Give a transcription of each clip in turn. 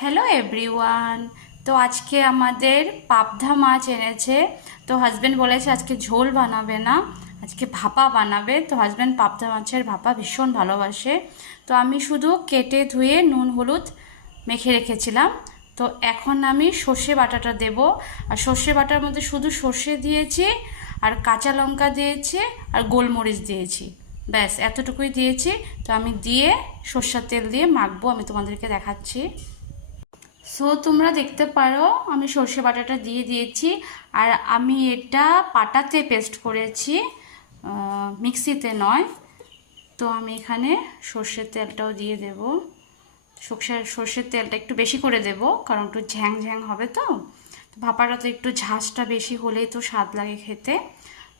Hello everyone. তো আজকে আমাদের পাবদা মাছ এনেছে। তো হাজব্যান্ড বলেছে আজকে ঝোল বানাবে না, আজকে ভাপা বানাবে। তো হাজব্যান্ড পাবদা মাছের ভাপা ভীষণ ভালোবাসে। তো আমি শুধু কেটে ধুয়ে নুন হলুদ মেখে রেখেছিলাম। তো এখন আমি সর্ষে বাটাটা দেব। আর সর্ষে বাটার মধ্যে শুধু সর্ষে দিয়েছি, আর কাঁচা লঙ্কা দিয়েছি, আর গোলমরিচ দিয়েছি। ব্যাস এতটুকুই দিয়েছি। তো আমি দিয়ে সর্ষের তেল দিয়ে মাখবো, আমি তোমাদেরকে দেখাচ্ছি। সো তোমরা দেখতে পারো আমি সর্ষে বাটাটা দিয়ে দিয়েছি। আর আমি এটা পাটাতে পেস্ট করেছি, মিক্সিতে নয়। তো আমি এখানে সর্ষের তেলটাও দিয়ে দেব। সর্ষের তেলটা একটু বেশি করে দেব, কারণ একটু ঝ্যাং ঝ্যাং হবে। তো ভাপাটা তো একটু ঝাঁঝটা বেশি হলেই তো স্বাদ লাগে খেতে।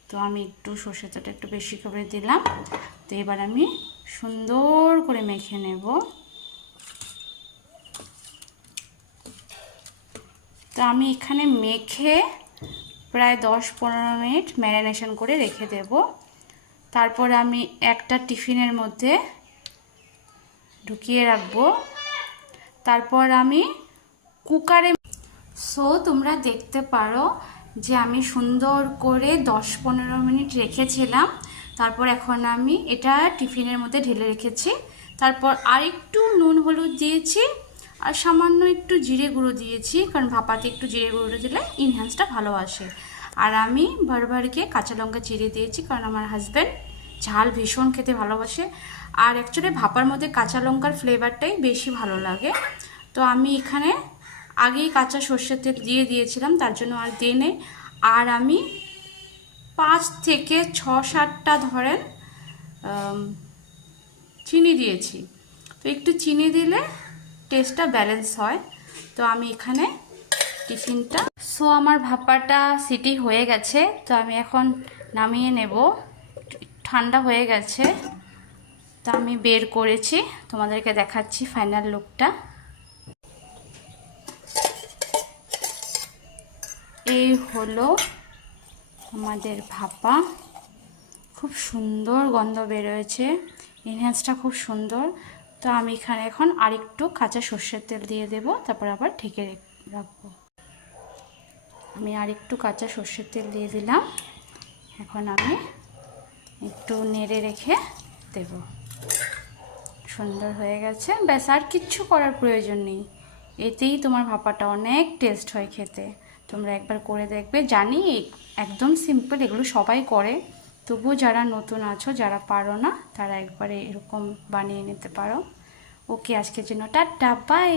তো আমি একটু সর্ষের তেলটা একটু বেশি করে দিলাম। তো এবার আমি সুন্দর করে মেখে নেব। তো আমি এখানে মেখে প্রায় 10-15 মিনিট ম্যারিনেশন করে রেখে দেব। তারপর আমি একটা টিফিনের মধ্যে ঢুকিয়ে রাখবো। তারপর আমি কুকারে তোমরা দেখতে পারো যে আমি সুন্দর করে 10-15 মিনিট রেখেছিলাম। তারপর এখন আমি এটা টিফিনের মধ্যে ঢেলে রেখেছি। তারপর আরেকটু নুন হলুদ দিয়েছি, আর সামান্য একটু জিরে গুঁড়ো দিয়েছি, কারণ ভাপাতে একটু জিরে গুঁড়ো দিলে ইনহ্যান্সটা ভালো আসে। আর আমি ভরভরকে কাঁচা লঙ্কা চিড়ে দিয়েছি, কারণ আমার হাজব্যান্ড ঝাল ভীষণ খেতে ভালোবাসে। আর অ্যাকচুয়ালি ভাপার মধ্যে কাঁচা লঙ্কার ফ্লেভারটাই বেশি ভালো লাগে। তো আমি এখানে আগেই কাঁচা সর্ষের তেল দিয়ে দিয়েছিলাম, তার জন্য আর দিয়ে নেই। আর আমি 5 থেকে 6-7টা ধরেন চিনি দিয়েছি। তো একটু চিনি দিলে টেস্টটা ব্যালেন্স হয়। তো আমি এখানে টিফিনটা আমার ভাপাটা সিটি হয়ে গেছে। তো আমি এখন নামিয়ে নেব, ঠান্ডা হয়ে গেছে। তো আমি বের করেছি, তোমাদেরকে দেখাচ্ছি ফাইনাল লুকটা। এই হলো আমাদের ভাপা, খুব সুন্দর গন্ধ বেরোয়েছে, এনহ্যান্সটা খুব সুন্দর। তো আমি এখানে এখন আরেকটু কাঁচা সর্ষের তেল দিয়ে দেব, তারপর আবার ঢেকে রাখবো। আমি আরেকটু কাঁচা সর্ষের তেল দিয়ে দিলাম। এখন আমি একটু নেড়ে রেখে দেব। সুন্দর হয়ে গেছে, ব্যাস আর কিচ্ছু করার প্রয়োজন নেই। এতেই তোমার ভাপাটা অনেক টেস্ট হয় খেতে। তোমরা একবার করে দেখবে। জানি একদম সিম্পল, এগুলো সবাই করে, তবুও যারা নতুন আছো, যারা পারো না, তারা একবারে এরকম বানিয়ে নিতে পারো। ওকে, আজকের জন্য টাটা, বাই।